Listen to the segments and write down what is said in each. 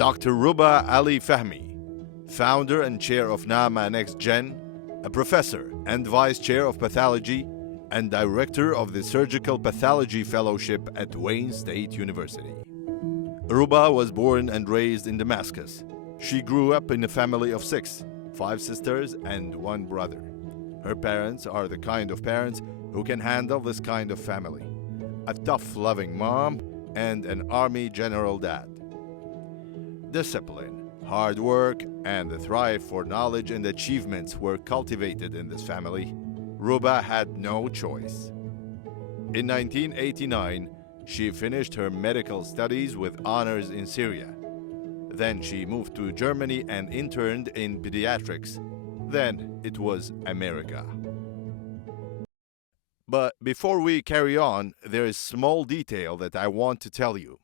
Dr. Rouba Ali-Fehmi, founder and chair of NAAMA NextGen, a professor and vice chair of pathology and director of the Surgical Pathology Fellowship at Wayne State University. Rouba was born and raised in Damascus. She grew up in a family of 6, 5 sisters and 1 brother. Her parents are the kind of parents who can handle this kind of family. A tough, loving mom and an army general dad. Discipline, hard work, and the thrive for knowledge and achievements were cultivated in this family. Rouba had no choice. In 1989, she finished her medical studies with honors in Syria. Then she moved to Germany and interned in pediatrics. Then it was America. But before we carry on, there is a small detail that I want to tell you.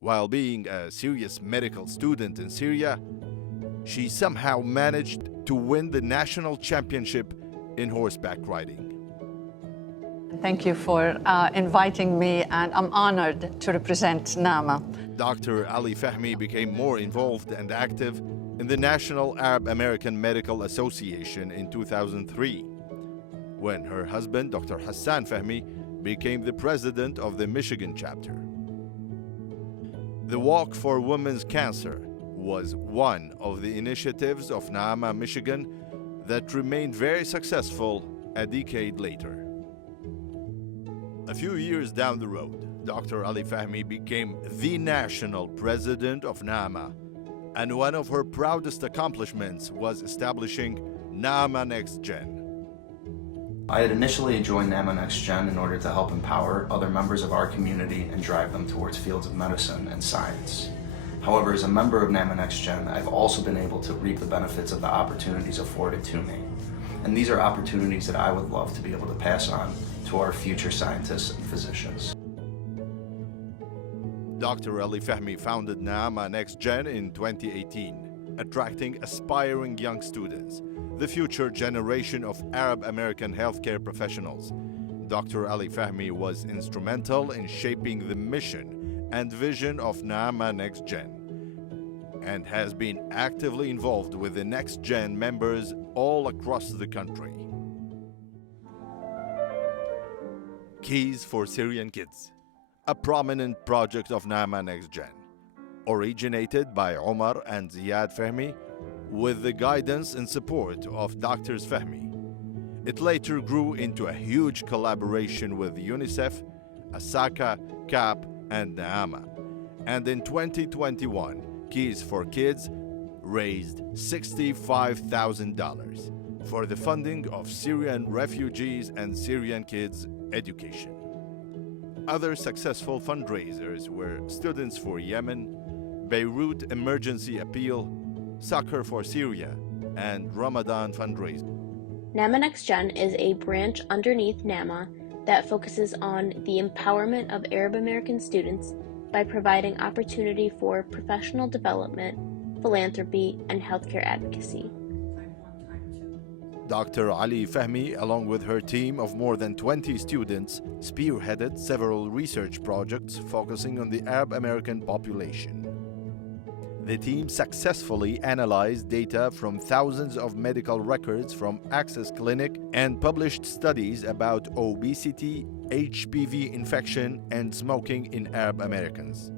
While being a serious medical student in Syria, she somehow managed to win the national championship in horseback riding. Thank you for inviting me, and I'm honored to represent NAAMA. Dr. Ali-Fehmi became more involved and active in the National Arab American Medical Association in 2003, when her husband, Dr. Hassan Fehmi, became the president of the Michigan chapter. The Walk for Women's Cancer was one of the initiatives of NAAMA Michigan that remained very successful a decade later. A few years down the road, Dr. Ali-Fehmi became the national president of NAAMA, and one of her proudest accomplishments was establishing NAAMA NextGen. I had initially joined NAAMA NextGen in order to help empower other members of our community and drive them towards fields of medicine and science. However, as a member of NAAMA NextGen, I've also been able to reap the benefits of the opportunities afforded to me. And these are opportunities that I would love to be able to pass on to our future scientists and physicians. Dr. Ali-Fehmi founded NAAMA NextGen in 2018, attracting aspiring young students, the future generation of Arab American healthcare professionals. Dr. Ali-Fehmi was instrumental in shaping the mission and vision of NAAMA NextGen, and has been actively involved with the NextGen members all across the country. Keys for Syrian Kids, a prominent project of NAAMA NextGen, originated by Omar and Ziad Fehmi, with the guidance and support of Drs. Fehmi. It later grew into a huge collaboration with UNICEF, Asaka, CAP, and NAAMA. And in 2021, Keys for Kids raised $65,000 for the funding of Syrian refugees and Syrian kids' education. Other successful fundraisers were Students for Yemen, Beirut Emergency Appeal, Soccer for Syria, and Ramadan fundraising. NAAMA NextGen is a branch underneath NAAMA that focuses on the empowerment of Arab American students by providing opportunity for professional development, philanthropy, and healthcare advocacy. Dr. Ali-Fehmi, along with her team of more than 20 students, spearheaded several research projects focusing on the Arab American population. The team successfully analyzed data from thousands of medical records from Access Clinic and published studies about obesity, HPV infection, and smoking in Arab Americans.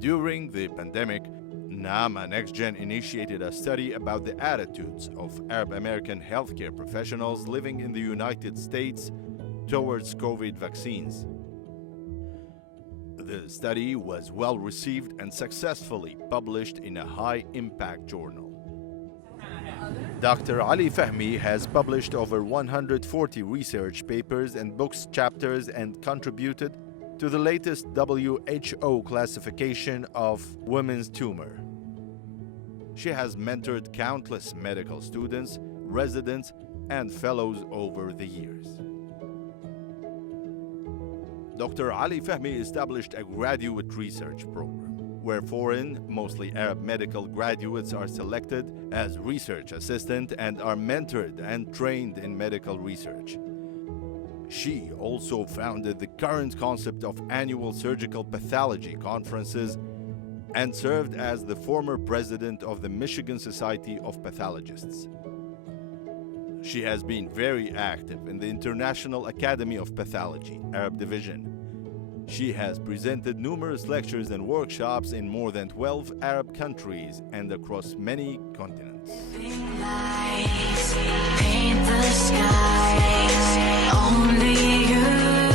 During the pandemic, NAAMA NextGen initiated a study about the attitudes of Arab American healthcare professionals living in the United States towards COVID vaccines. The study was well received and successfully published in a high-impact journal. Dr. Ali-Fehmi has published over 140 research papers and books chapters and contributed to the latest WHO classification of women's tumor. She has mentored countless medical students, residents, and fellows over the years. Dr. Ali-Fehmi established a graduate research program where foreign, mostly Arab medical graduates are selected as research assistant and are mentored and trained in medical research. She also founded the current concept of annual surgical pathology conferences and served as the former president of the Michigan Society of Pathologists. She has been very active in the International Academy of Pathology, Arab Division. She has presented numerous lectures and workshops in more than 12 Arab countries and across many continents. Paint the skies, only you.